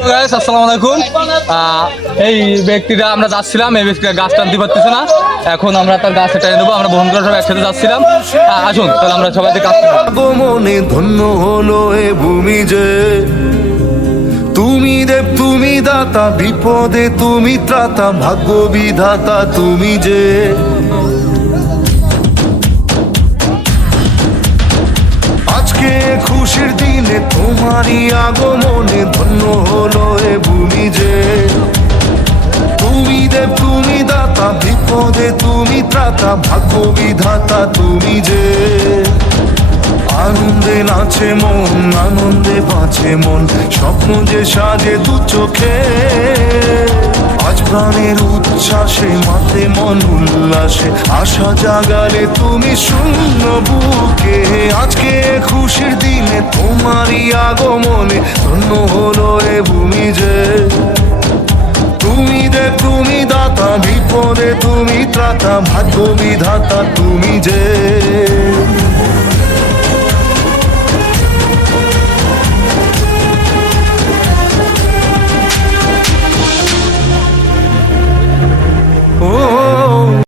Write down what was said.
আসসালামু আলাইকুম। এই ব্যক্তিটা আমরা যাচ্ছিলাম, এই ব্যক্তিটা গাছ টানতে পারতেছে না, এখন আমরা তার গাছ টেনে দেবো। আমরা বন্ধুরা সব একসাথে যাচ্ছিলাম, আসুন তাহলে আমরা সবাই গাছ আগমনে ধন্য হলো এ ভূমি যে, তুমি দেব তুমি দাতা, বিপদে তুমি ত্রাতা, ভাগ্য বিধাতা তুমি যে। আজকে খুশির দিনে তোমারই আগমনে ধন্য হলো এ ভূমি যে, তুমি দেব তুমি দাতা, বিপদে তুমি ত্রাতা, ভাগ্য বিধাতা তুমি যে। আনন্দে নাচে মন, আনন্দে বাঁচে মন, স্বপ্ন যে সাজে দু চোখে। আজ প্রাণের উচ্ছ্বাসে মাতে মন উল্লাসে, আশা জাগালে তুমি শূন্য বুকে। আজকে খুশির দিনে তোমারই আগমনে ধন্য হলো এ ভূমি যে, তুমি দেব তুমি দাতা, বিপদে তুমি ত্রাতা, ভাগ্য বিধাতা তুমি যে।